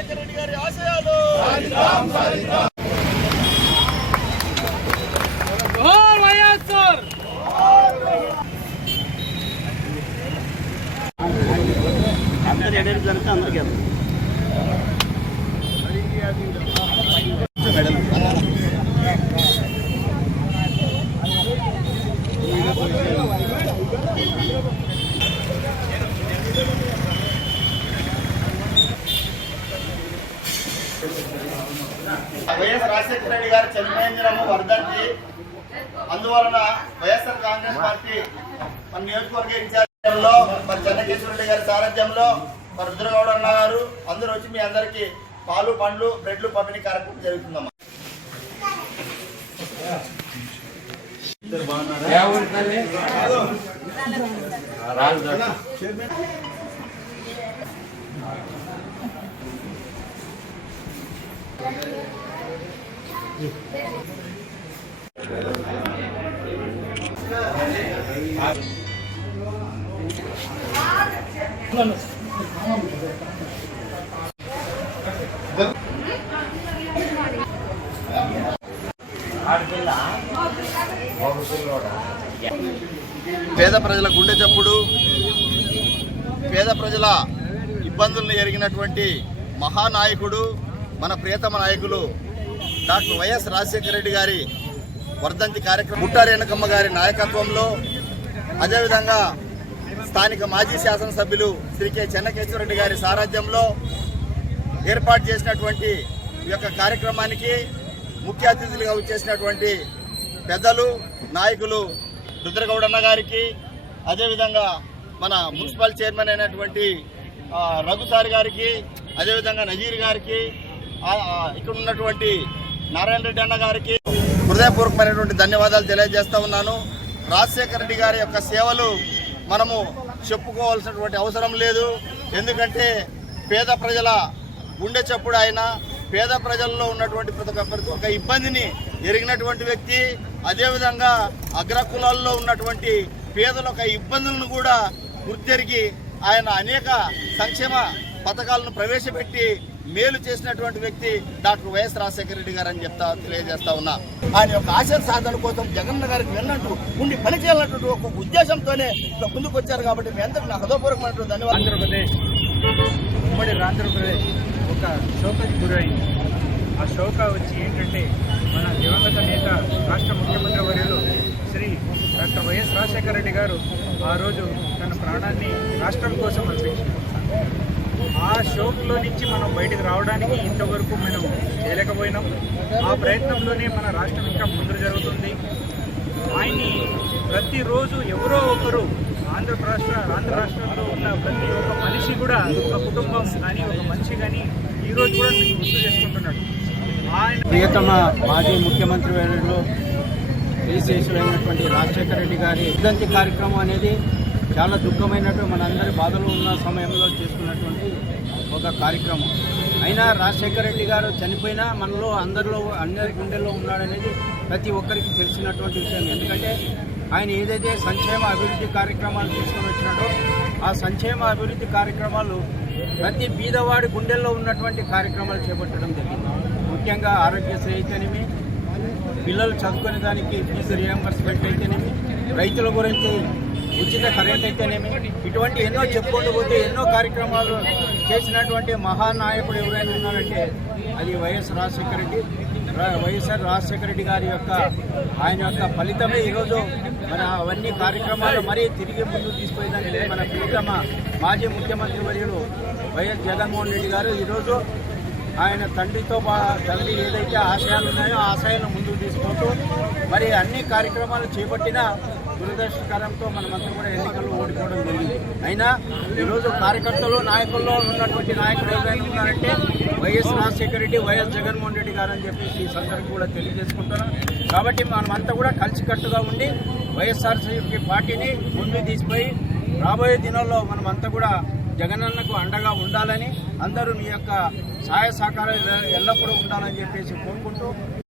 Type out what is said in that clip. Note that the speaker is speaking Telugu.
రాజశేఖర రెడ్డి గారి ఆశయాలు. అందరు ఎడలు కనుక అందరికీ వైఎస్ రాజశేఖర రెడ్డి గారు చనిపోయిన వర్ధంతి అందువలన వైఎస్ఆర్ కాంగ్రెస్ పార్టీ మన నియోజకవర్గ ఇన్ఛార్జ్లో మరి చెన్నకేశ్వర రెడ్డి గారి సారథ్యంలో మరి రుద్రగౌడ్ అన్న గారు అందరూ వచ్చి మీ అందరికీ పాలు పండ్లు బ్రెడ్లు పంపిణీ కార్యక్రమం జరుగుతుందమ్మా. పేద ప్రజల గుండె చప్పుడు పేద ప్రజల ఇబ్బందులను ఎరిగినటువంటి మహానాయకుడు మన ప్రియతమ నాయకులు డాక్టర్ వైఎస్ రాజశేఖర రెడ్డి గారి వర్ధంతి కార్యక్రమం ముట్టారి వెనకమ్మ గారి నాయకత్వంలో అదేవిధంగా స్థానిక మాజీ శాసనసభ్యులు శ్రీ కె చెన్నకేశ్వరరెడ్డి గారి సారథ్యంలో ఏర్పాటు చేసినటువంటి ఈ యొక్క కార్యక్రమానికి ముఖ్య అతిథులుగా వచ్చేసినటువంటి పెద్దలు నాయకులు రుద్రగౌడన్న గారికి అదేవిధంగా మన మున్సిపల్ చైర్మన్ అయినటువంటి ఆ, గారికి అదేవిధంగా నజీర్ గారికి ఇక్కడ ఉన్నటువంటి నారాయణ రెడ్డి అన్న గారికి హృదయపూర్వకమైనటువంటి ధన్యవాదాలు తెలియజేస్తా ఉన్నాను. రాజశేఖర రెడ్డి గారి యొక్క సేవలు మనము చెప్పుకోవాల్సినటువంటి అవసరం లేదు. ఎందుకంటే పేద ప్రజల గుండె చప్పుడు ఆయన పేద ప్రజల్లో ఉన్నటువంటి ప్రతి ఒక్క ప్రతి ఒక్క ఇబ్బందిని ఎరిగినటువంటి వ్యక్తి అదేవిధంగా అగ్రకులాల్లో ఉన్నటువంటి పేదల యొక్క ఇబ్బందులను కూడా గుర్తెరిగి ఆయన అనేక సంక్షేమ పథకాలను ప్రవేశపెట్టి మేలు చేసినటువంటి వ్యక్తి డాక్టర్ వైఎస్ రాజశేఖర రెడ్డి గారు అని చెప్తా తెలియజేస్తా ఉన్నా. ఆయన యొక్క ఆశయ సాధన కోసం జగన్ గారికి విన్నట్టు ఉండి పనిచేయాలన్నటువంటి ఒక ఉద్దేశంతోనే ముందుకు వచ్చారు కాబట్టి మీ అందరికీ నా హృదయపూర్వకమైనటువంటి ధన్యవాదాలు. ఆంధ్రప్రదేశ్ ఉమ్మడి ఆంధ్రప్రదేశ్ ఒక శోకకి గురైంది. ఆ శోక వచ్చి ఏంటంటే మన దివంగత నేత రాష్ట్ర ముఖ్యమంత్రి వర్యులు శ్రీ డాక్టర్ వైఎస్ రాజశేఖర రెడ్డి గారు ఆ రోజు తన ప్రాణాన్ని రాష్ట్రం కోసం అర్పించారు. ఆ షోక్లో నుంచి మనం బయటకు రావడానికి ఇంతవరకు మనం చేయలేకపోయినాం ఆ ప్రయత్నంలోనే మన రాష్ట్రం ఇంకా ముందు జరుగుతుంది. ఆయన్ని ప్రతిరోజు ఎవరో ఒకరు ఆంధ్ర రాష్ట్ర ఆంధ్ర రాష్ట్రంలో ఉన్న ప్రతి ఒక్క మనిషి కూడా ఒక కుటుంబం కానీ ఒక మనిషి కానీ ఈ రోజు కూడా మీకు గుర్తు చేసుకుంటున్నాడు. ఆయన ప్రియతమ మాజీ ముఖ్యమంత్రి వర్యులు శ్రీశేషులైనటువంటి రాజశేఖర రెడ్డి గారి వర్ధంతి కార్యక్రమం అనేది చాలా దుఃఖమైనట్టు మనందరి బాధలు ఉన్న సమయంలో చేసుకున్నటువంటి ఒక కార్యక్రమం. అయినా రాజశేఖర రెడ్డి గారు చనిపోయినా మనలో అందరిలో అందరి గుండెల్లో ఉన్నాడనేది ప్రతి ఒక్కరికి తెలిసినటువంటి విషయం. ఎందుకంటే ఆయన ఏదైతే సంక్షేమ అభివృద్ధి కార్యక్రమాలు తీసుకొని వచ్చినాడో ఆ సంక్షేమ అభివృద్ధి కార్యక్రమాలు ప్రతి బీదవాడి గుండెల్లో ఉన్నటువంటి కార్యక్రమాలు చేపట్టడం జరిగింది. ముఖ్యంగా ఆరోగ్యశ్రీ అయితేనేమి పిల్లలు చదువుకునే దానికి ఫీజు రియంబర్స్మెంట్ అయితేనేమి రైతుల గురించి ఉచిత కరెంట్ అయితేనేమి? ఇటువంటి ఎన్నో చెప్పుకుంటూ పోతే ఎన్నో కార్యక్రమాలు చేసినటువంటి మహానాయకుడు ఎవరైనా ఉన్నారంటే అది వైఎస్ రాజశేఖర రెడ్డి. వైఎస్ఆర్ రాజశేఖర రెడ్డి గారి యొక్క ఆయన యొక్క ఫలితమే ఈరోజు మన అవన్నీ కార్యక్రమాలు మరీ తిరిగి ముందుకు తీసుకుపోయేదానికి మన ప్రియతమ మాజీ ముఖ్యమంత్రి వర్యులు వైఎస్ జగన్మోహన్ రెడ్డి గారు ఈరోజు ఆయన తండ్రితో బా తండ్రి ఏదైతే ఆశయాలు ఉన్నాయో ఆశయాలను ముందుకు తీసుకుంటూ మరి అన్ని కార్యక్రమాలు చేపట్టిన దురదృష్టకరంతో మనమంతా కూడా ఎన్నికల్లో ఓడిపోవడం జరిగింది. అయినా ఈరోజు కార్యకర్తలు నాయకుల్లో ఉన్నటువంటి నాయకులు ఎవరైనా ఉన్నారంటే వైఎస్ రాజశేఖర రెడ్డి వైఎస్ జగన్మోహన్ రెడ్డి గారు అని చెప్పేసి ఈ సందర్భం కూడా తెలియజేసుకుంటున్నాం కాబట్టి మనమంతా కూడా కలిసికట్టుగా ఉండి వైఎస్ఆర్సీపీ పార్టీని ముందు తీసిపోయి రాబోయే దినాల్లో మనమంతా కూడా జగనన్నకు అండగా ఉండాలని అందరూ మీ యొక్క సహాయ సహకారాలు ఎల్లప్పుడూ ఉండాలని చెప్పేసి కోరుకుంటూ